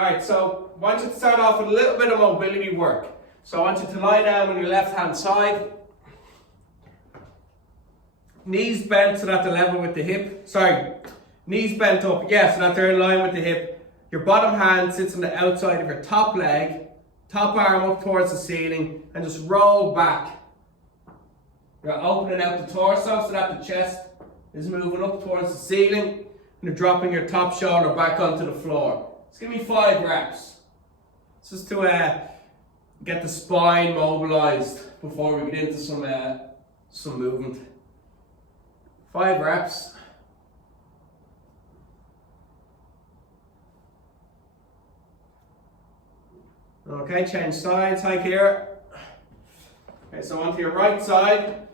Alright, so I want you to start off with a little bit of mobility work. So I want you to lie down on your left hand side. Knees bent so that they're level with the hip. Knees bent up, yeah, so that they're in line with the hip. Your bottom hand sits on the outside of your top leg. Top arm up towards the ceiling and just roll back. You're opening out the torso so that the chest is moving up towards the ceiling. And you're dropping your top shoulder back onto the floor. Just give me 5 reps. It's just to get the spine mobilized before we get into some movement. 5 reps. Okay, change sides, hike here. Okay, so onto your right side.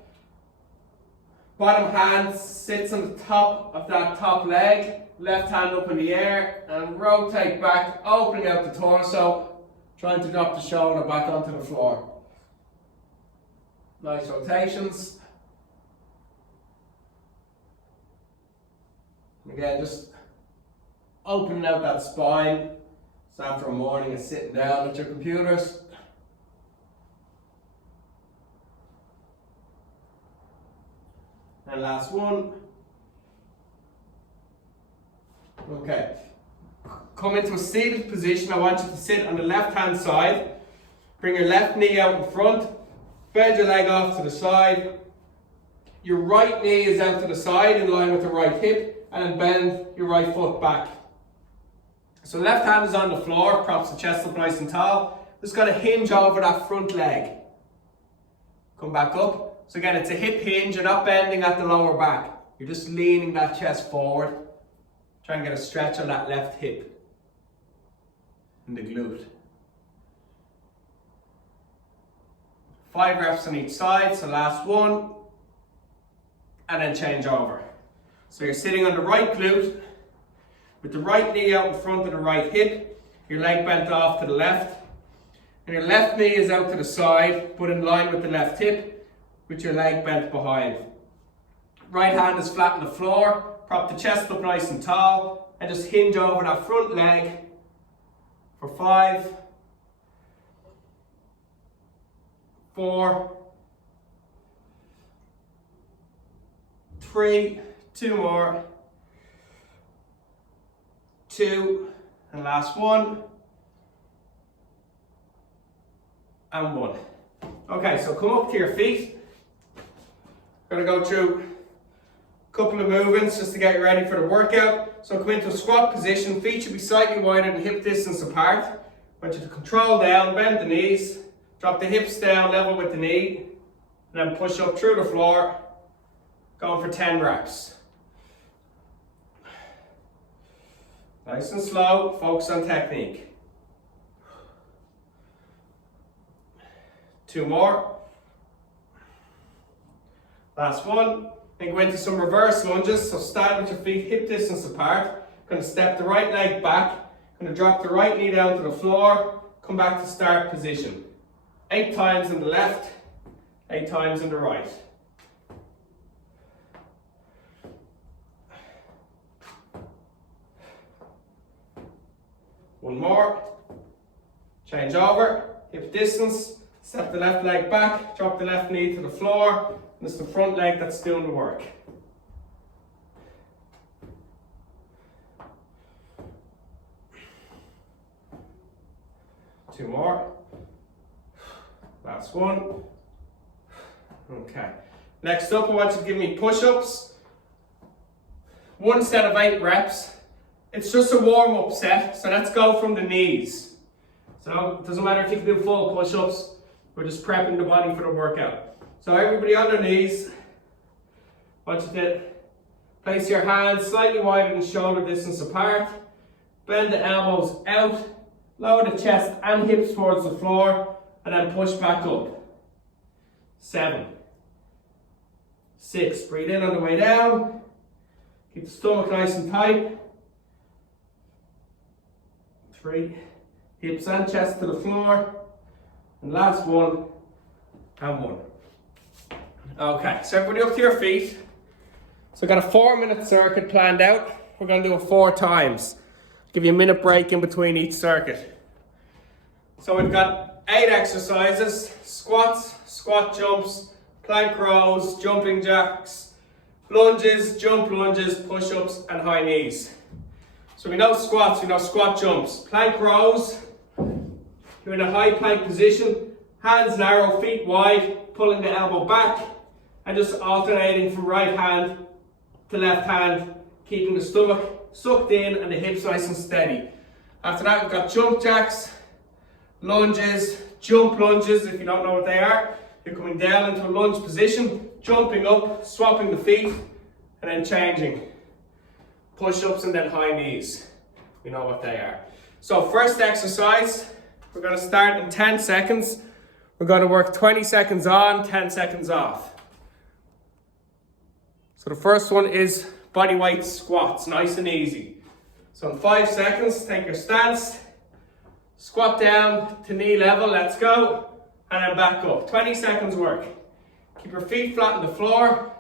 Bottom hand sits on the top of that top leg. Left hand up in the air and rotate back, opening out the torso, trying to drop the shoulder back onto the floor. Nice rotations. And again, just opening out that spine. It's after a morning of sitting down at your computers. And last one. Okay. Come into a seated position. I want you to sit on the left hand side. Bring your left knee out in front. Bend your leg off to the side. Your right knee is out to the side in line with the right hip. And then bend your right foot back. So left hand is on the floor, props the chest up nice and tall. Just got to hinge over that front leg. Come back up. So again, it's a hip hinge. You're not bending at the lower back. You're just leaning that chest forward. Try and get a stretch on that left hip and the glute. 5 reps on each side, so last one. And then change over. So you're sitting on the right glute, with the right knee out in front of the right hip, your leg bent off to the left, and your left knee is out to the side, but in line with the left hip, with your leg bent behind. Right hand is flat on the floor, prop the chest up nice and tall, and just hinge over that front leg for 5, 4, 3, 2 more, 2, and last one, and 1. Okay, so come up to your feet. Gonna go through a couple of movements just to get you ready for the workout. So come into a squat position, feet should be slightly wider than hip distance apart. I want you to control down, bend the knees, drop the hips down level with the knee, and then push up through the floor, going for 10 reps. Nice and slow, focus on technique. 2 more. Last one. Then go into some reverse lunges. So stand with your feet hip distance apart. Going to step the right leg back. Going to drop the right knee down to the floor. Come back to start position. 8 times on the left, 8 times on the right. One more. Change over. Hip distance. Step the left leg back. Drop the left knee to the floor. And it's the front leg that's doing the work. Two more. Last one. Okay. Next up, I want you to give me push-ups. 1 set of 8 reps. It's just a warm-up set, so let's go from the knees. So it doesn't matter if you can do full push-ups, we're just prepping the body for the workout. So everybody on their knees, I want you to place your hands slightly wider than shoulder distance apart, bend the elbows out, lower the chest and hips towards the floor, and then push back up. 7, 6, breathe in on the way down, keep the stomach nice and tight. 3, hips and chest to the floor, and last one, and 1. Okay, so everybody up to your feet. So I've got a 4-minute circuit planned out. We're going to do it 4 times. Give you a minute break in between each circuit. So we've got 8 exercises: squats, squat jumps, plank rows, jumping jacks, lunges, jump lunges, push-ups and high knees. So we know squats, we know squat jumps. Plank rows, you're in a high plank position, hands narrow, feet wide, pulling the elbow back and just alternating from right hand to left hand, keeping the stomach sucked in and the hips nice and steady. After that we've got jump jacks, lunges, jump lunges. If you don't know what they are, you're coming down into a lunge position, jumping up, swapping the feet and then changing. Push-ups and then high knees. You know what they are. So first exercise, we're going to start in 10 seconds. We're going to work 20 seconds on, 10 seconds off. So the first one is bodyweight squats, nice and easy. So in 5 seconds, take your stance, squat down to knee level, let's go, and then back up. 20 seconds work. Keep your feet flat on the floor,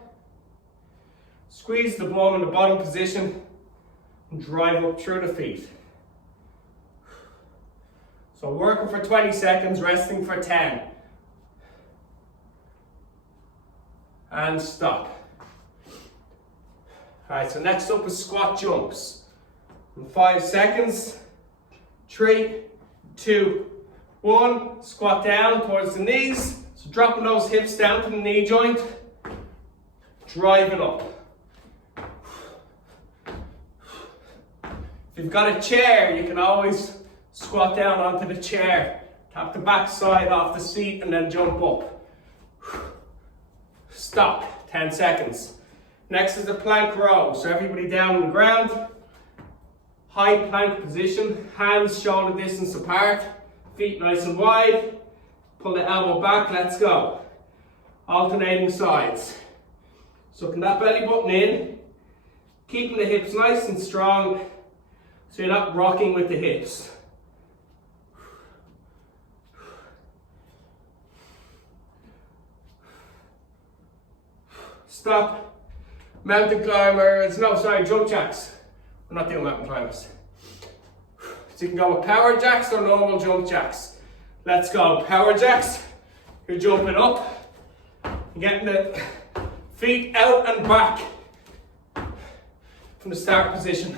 squeeze the bum in the bottom position, and drive up through the feet. So working for 20 seconds, resting for 10. And stop. Alright, so next up is squat jumps. In 5 seconds, 3, 2, 1, squat down towards the knees. So dropping those hips down to the knee joint, driving up. If you've got a chair, you can always squat down onto the chair, tap the back side off the seat and then jump up. Stop, 10 seconds. Next is the plank row. So everybody down on the ground, high plank position, hands shoulder distance apart, feet nice and wide, pull the elbow back, let's go. Alternating sides. Sucking that belly button in, keeping the hips nice and strong so you're not rocking with the hips. Stop. Mountain climbers, jump jacks. We're not doing mountain climbers. So you can go with power jacks or normal jump jacks. Let's go. Power jacks, you're jumping up, getting the feet out and back from the start position.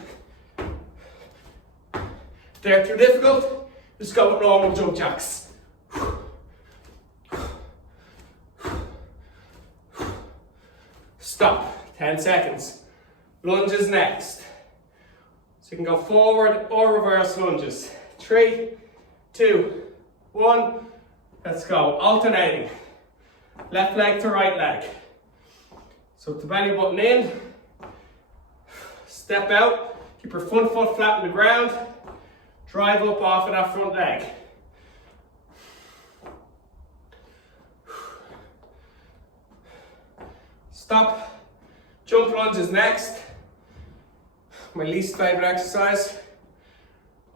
If they're too difficult, just go with normal jump jacks. Stop. 10 seconds. Lunges next. So you can go forward or reverse lunges. 3, 2, 1. Let's go. Alternating. Left leg to right leg. So the belly button in. Step out. Keep your front foot flat on the ground. Drive up off of that front leg. Stop. Jump lunges next. My least favorite exercise.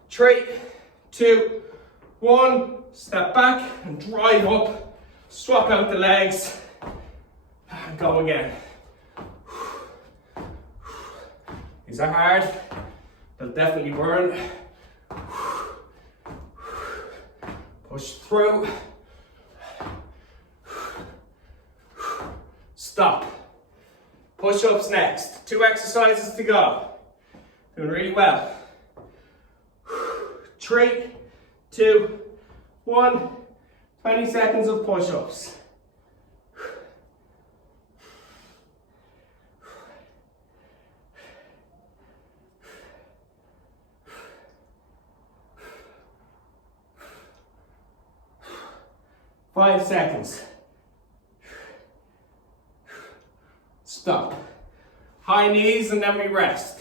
3, 2, 1. Step back and drive up. Swap out the legs. And go again. These are hard. They'll definitely burn. Push through. Stop. Push-ups next. 2 exercises to go. Doing really well. 3, 2, 1. 20 seconds of push-ups. Five seconds. Stop. High knees and then we rest.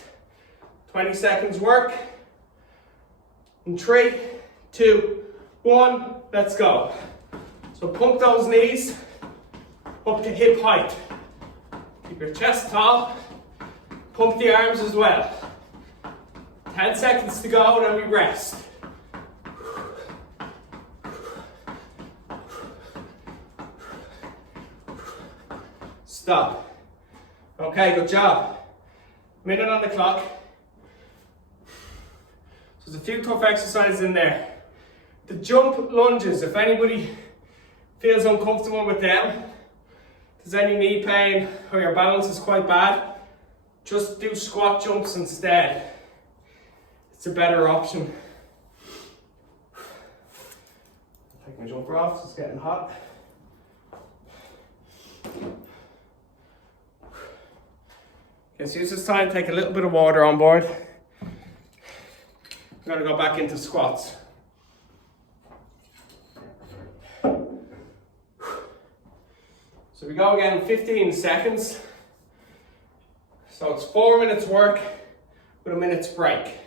20 seconds work. In 3, 2, 1, let's go. So pump those knees up to hip height. Keep your chest tall. Pump the arms as well. 10 seconds to go, then we rest. Stop. Okay, good job. Minute on the clock. There's a few tough exercises in there. The jump lunges, if anybody feels uncomfortable with them, if there's any knee pain or your balance is quite bad, just do squat jumps instead. It's a better option. Take my jumper off, it's getting hot. Okay, so use this time to take a little bit of water on board. I'm going to go back into squats. So we go again in 15 seconds. So it's 4 minutes work with a minute's break.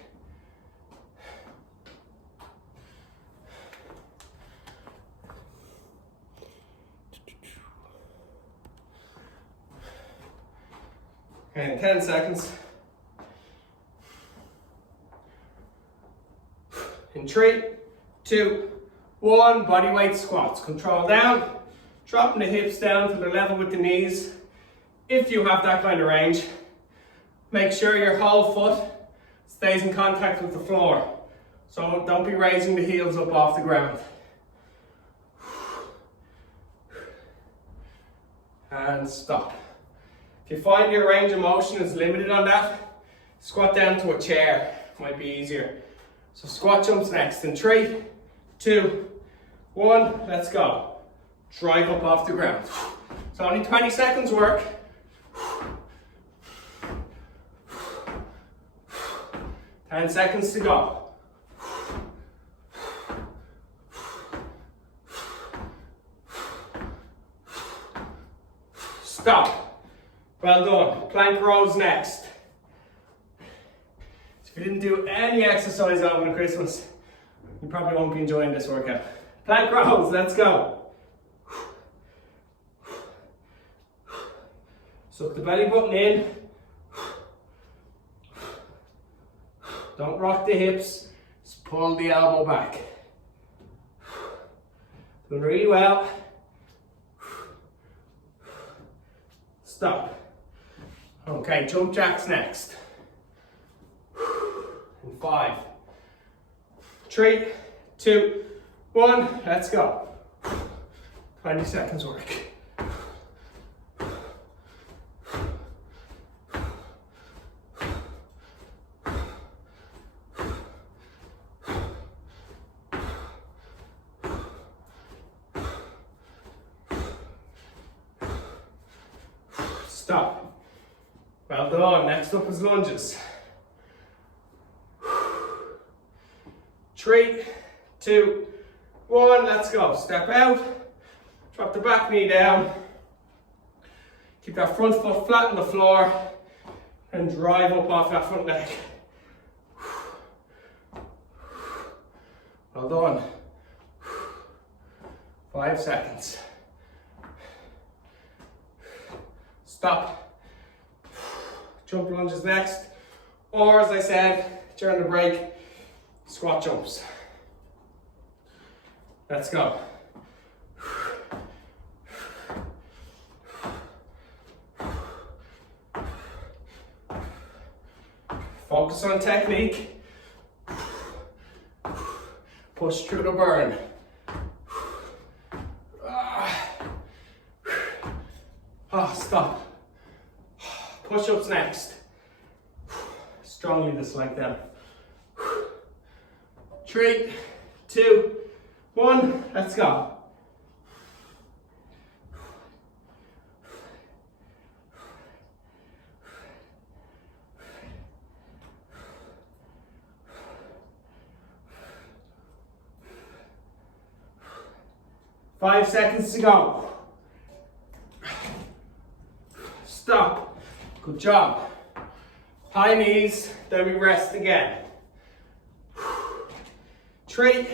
And 10 seconds. In 3, 2, 1, body weight squats. Control down, dropping the hips down to the level with the knees. If you have that kind of range, make sure your whole foot stays in contact with the floor. So don't be raising the heels up off the ground. And stop. If you find your range of motion is limited on that, squat down to a chair, might be easier. So squat jumps next in 3, 2, 1, let's go. Drive up off the ground. So only 20 seconds work. 10 seconds to go. Stop. Well done. Plank rows next. If you didn't do any exercise over the Christmas, you probably won't be enjoying this workout. Plank rows, let's go. Suck the belly button in. Don't rock the hips, just pull the elbow back. Doing really well. Stop. Okay, jump jacks next. In 5, 3, 2, 1, let's go. 20 seconds work. Stop. Well done. Next up is lunges. 3, 2, 1, let's go. Step out. Drop the back knee down. Keep that front foot flat on the floor and drive up off that front leg. Well done. 5 seconds. Stop. Jump lunges next, or as I said during the break, squat jumps. Let's go. Focus on technique. Push through the burn. Stop. Push-ups next. Strongly dislike them. 3, 2, 1, let's go. Five seconds to go. Stop. Good job. High knees, then we rest again. 3,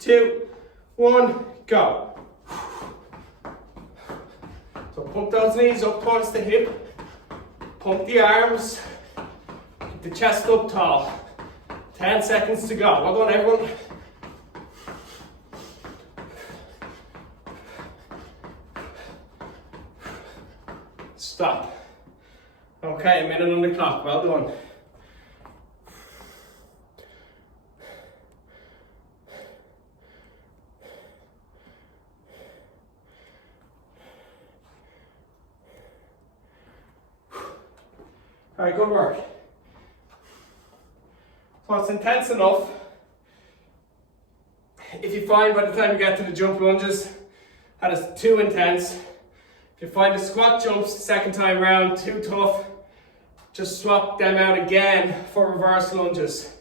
2, 1, go. So pump those knees up towards the hip. Pump the arms. Keep the chest up tall. 10 seconds to go. Well done, everyone. Stop. Okay, a minute on the clock. Well done. All right, good work. So it's intense enough. If you find by the time you get to the jump lunges that it's too intense, if you find the squat jumps the second time round too tough, just swap them out again for reverse lunges.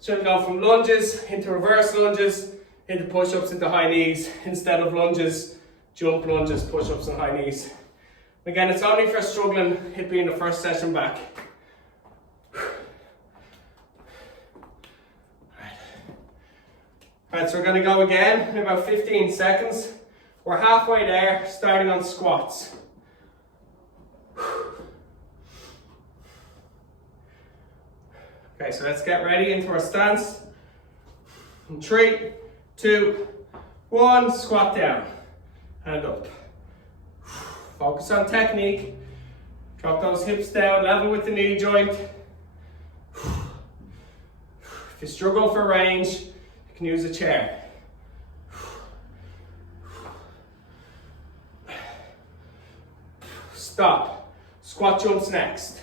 So we go from lunges into reverse lunges, into push-ups into high knees, instead of lunges, jump lunges, push-ups and high knees. Again, it's only for struggling, it being the first session back. Alright, so we're going to go again in about 15 seconds. We're halfway there, starting on squats. Okay, so let's get ready into our stance. In 3, 2, 1, squat down and up. Focus on technique. Drop those hips down, level with the knee joint. If you struggle for range, you can use a chair. Stop. Squat jumps next.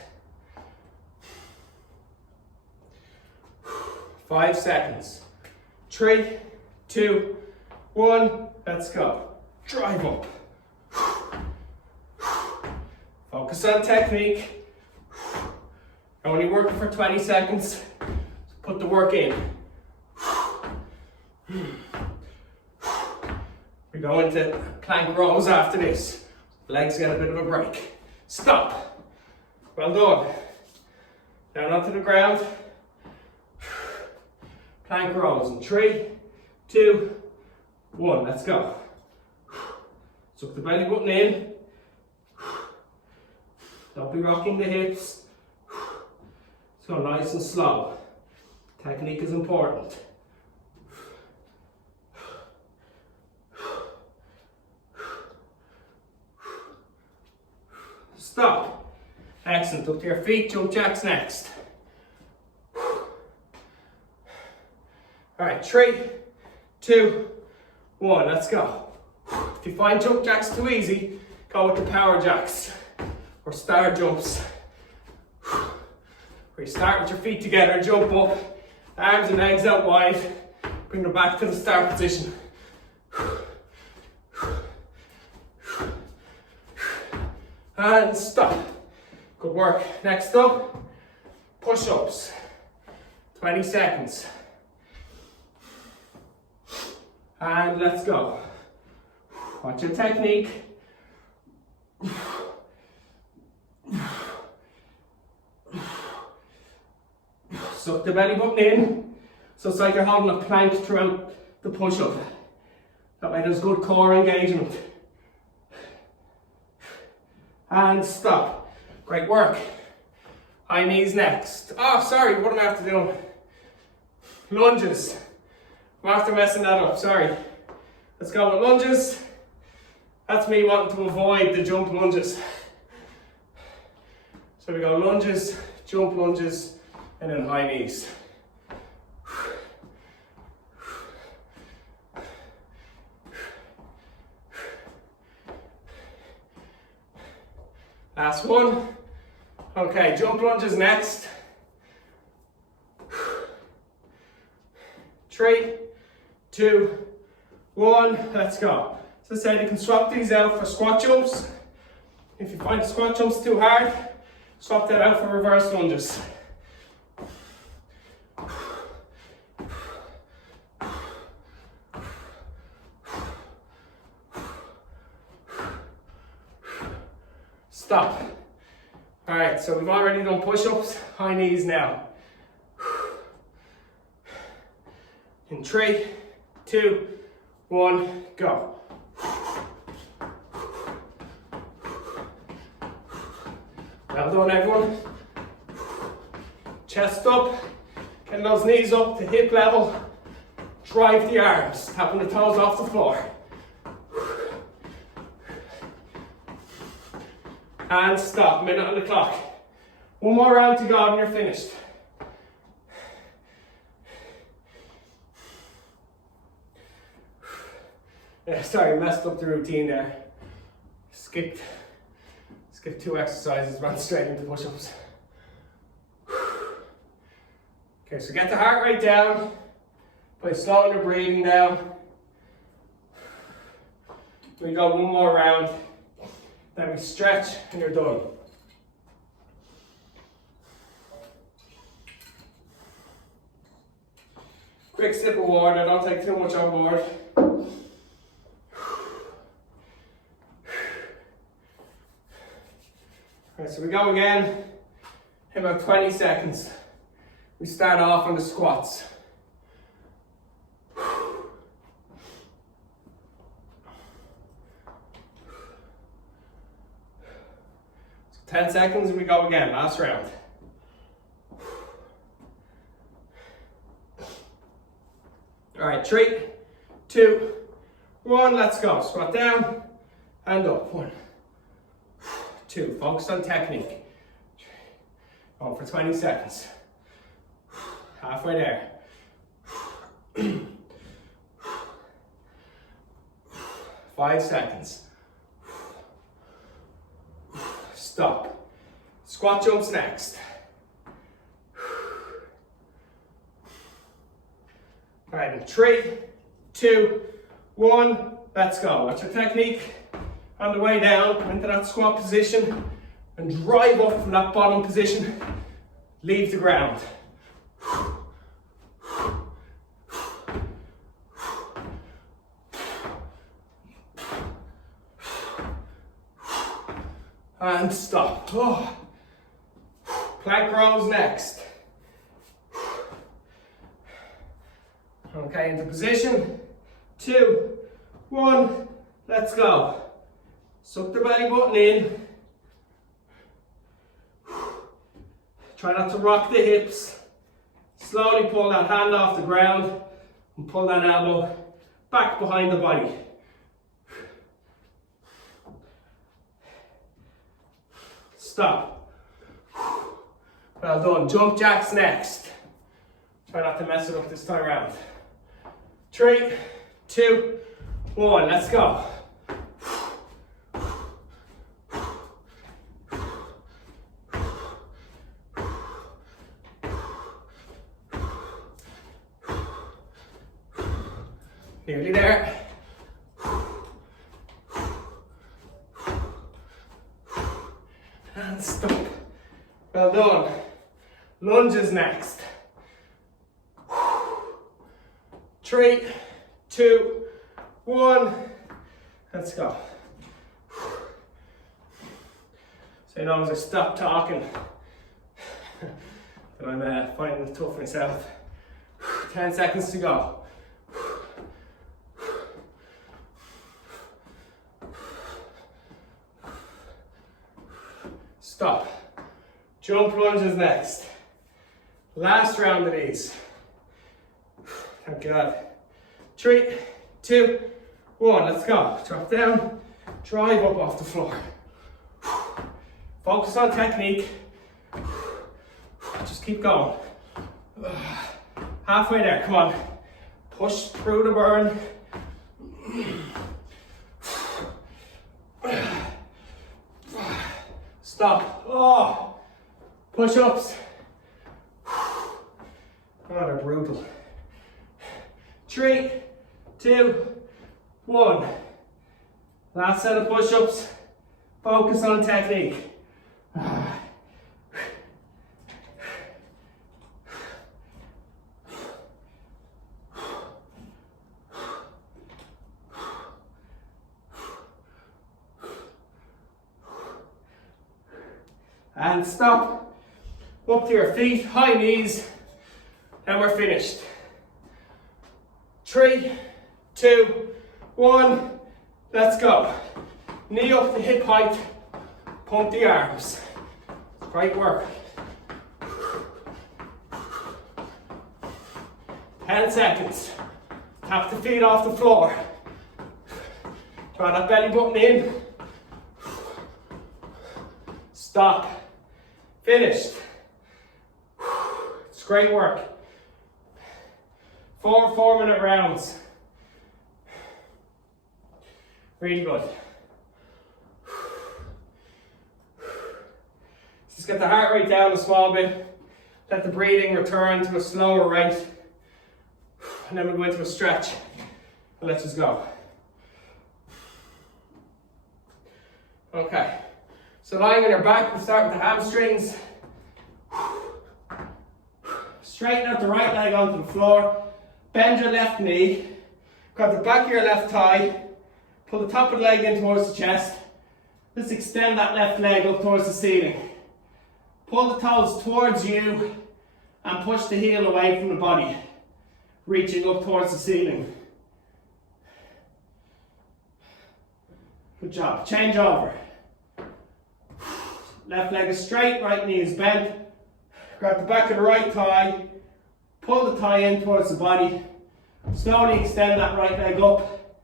5 seconds. 3, 2, 1, let's go. Drive up. Focus on technique. Only working for 20 seconds. Put the work in. We go into plank rows after this. Legs get a bit of a break. Stop. Well done. Down onto the ground. Plank rows in 3, 2, 1. Let's go. Suck the belly button in. Don't be rocking the hips. Let's go nice and slow. Technique is important. Stop. Excellent. Up to your feet. Jump jacks next. Alright, 3, 2, 1. Let's go. If you find jump jacks too easy, go with the power jacks or star jumps. Where you start with your feet together, jump up, arms and legs out wide, bring them back to the start position. And stop. Good work. Next up, push-ups. 20 seconds. And let's go. Watch your technique. Suck the belly button in. So it's like you're holding a plank throughout the push-up. That way there's good core engagement. And stop. Great work. High knees next. Oh, sorry, what am I after doing? Lunges. I'm after messing that up, sorry. Let's go with lunges. That's me wanting to avoid the jump lunges. So we go lunges, jump lunges, and then high knees. Last one. Okay, jump lunges next. 3, 2, 1, let's go. So I said you can swap these out for squat jumps. If you find the squat jumps too hard, swap that out for reverse lunges. Stop. Alright, so we've already done push-ups, high knees now. In 3, 2, 1, go. Well done, everyone. Chest up, getting those knees up to hip level. Drive the arms, tapping the toes off the floor. And stop, minute on the clock. One more round to go and you're finished. Yeah, sorry, messed up the routine there. Skipped 2 exercises, ran straight into push-ups. Okay, so get the heart rate down by slowing the breathing down. We go one more round, then we stretch and you're done. Quick sip of water, don't take too much on board. Right, so we go again in about 20 seconds. We start off on the squats. 10 seconds and we go again, last round. All right, 3, 2, 1, let's go. Squat down and up. 1, 2, focus on technique. Going for 20 seconds. Halfway there. 5 seconds. Stop. Squat jumps next. All right, in 3, 2, 1, let's go. Watch your technique. On the way down, come into that squat position and drive up from that bottom position. Leave the ground. And stop. Oh. Plank rows next. Okay, into position. 2, 1, let's go. Suck the belly button in. Try not to rock the hips. Slowly pull that hand off the ground and pull that elbow back behind the body. Stop. Well done. Jump jacks next. Try not to mess it up this time around. 3, 2, 1, let's go. Nearly there. And stop. Well done. Lunges next. 3, 2, 1. Let's go. So you know, as I stop talking, that I'm finding it tough myself. 10 seconds to go. Stop. Jump lunges next. Last round of these. Thank God. 3, 2, 1, let's go. Drop down, drive up off the floor. Focus on technique. Just keep going. Halfway there, come on. Push through the burn. Stop. Oh, push-ups. Oh, they're brutal. 3, 2, 1. Last set of push-ups. Focus on technique. And stop. Up to your feet, high knees, and we're finished. 3, 2, 1, let's go. Knee up to hip height, pump the arms. Great work. 10 seconds. Tap the feet off the floor. Draw that belly button in. Stop. Finished. It's great work. 4 4-minute rounds. Really good. Just get the heart rate down a small bit. Let the breathing return to a slower rate. And then we'll go into a stretch. And let's just go. Okay. So lying on your back, we'll start with the hamstrings. Straighten out the right leg onto the floor. Bend your left knee. Grab the back of your left thigh. Pull the top of the leg in towards the chest. Let's extend that left leg up towards the ceiling. Pull the toes towards you and push the heel away from the body, reaching up towards the ceiling. Good job. Change over. Left leg is straight, right knee is bent. Grab the back of the right thigh, pull the thigh in towards the body. Slowly extend that right leg up,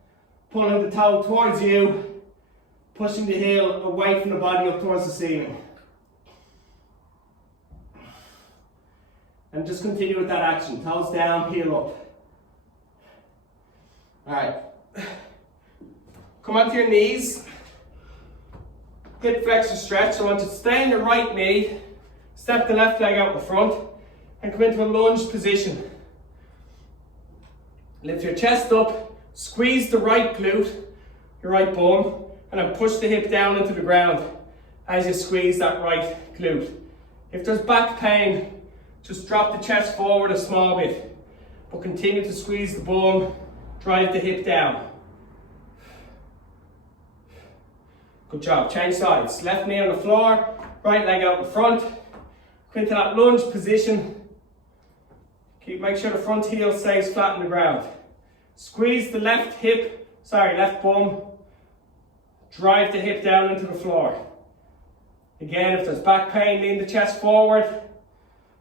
pulling the toe towards you, pushing the heel away from the body up towards the ceiling. And just continue with that action. Toes down, heel up. Alright. Come onto your knees. Hip flexor stretch. So I want you to stay on your right knee. Step the left leg out in front. And come into a lunge position. Lift your chest up. Squeeze the right glute, your right bum. And then push the hip down into the ground as you squeeze that right glute. If there's back pain, just drop the chest forward a small bit, but continue to squeeze the bum, drive the hip down. Good job. Change sides. Left knee on the floor, right leg out in front. Go into that lunge position. Make sure the front heel stays flat on the ground. Squeeze the left bum. Drive the hip down into the floor. Again, if there's back pain, lean the chest forward,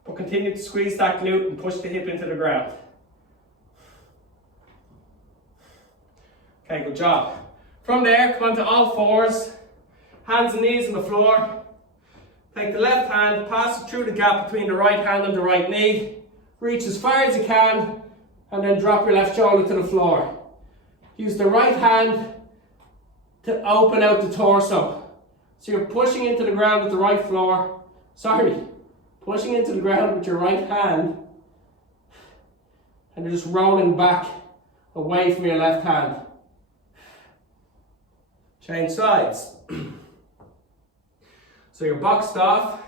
but continue to squeeze that glute and push the hip into the ground. Okay, good job. From there, come onto all fours, hands and knees on the floor. Take the left hand, pass it through the gap between the right hand and the right knee. Reach as far as you can, and then drop your left shoulder to the floor. Use the right hand to open out the torso. So you're pushing into the ground with the right floor. Pushing into the ground with your right hand, and you're just rolling back away from your left hand. Change sides. So you're boxed off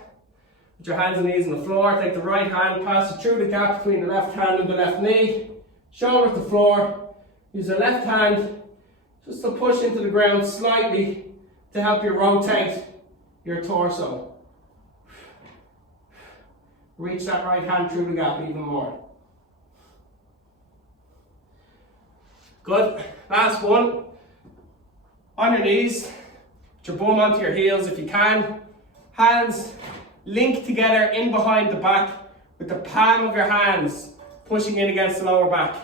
with your hands and knees on the floor. Take the right hand, pass it through the gap between the left hand and the left knee. Shoulder to the floor. Use the left hand just to push into the ground slightly to help you rotate your torso. Reach that right hand through the gap even more. Good. Last one. On your knees, put your bum onto your heels if you can. Hands link together in behind the back with the palm of your hands pushing in against the lower back.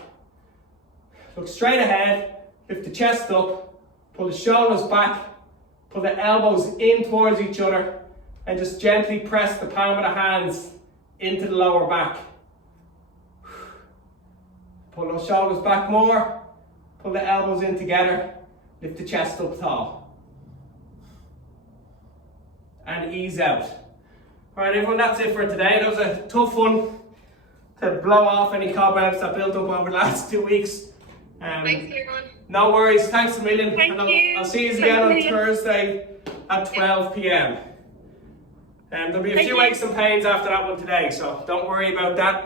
Look straight ahead, lift the chest up, pull the shoulders back, pull the elbows in towards each other, and just gently press the palm of the hands into the lower back. Pull those shoulders back more, pull the elbows in together, lift the chest up tall. And ease out. Alright everyone, that's it for today. That was a tough one to blow off any cobwebs that built up over the last 2 weeks. Thanks everyone. No worries, thanks a million. Thank you. I'll see you again on Thursday at 12 p.m. There'll be a few aches and pains after that one today, so don't worry about that.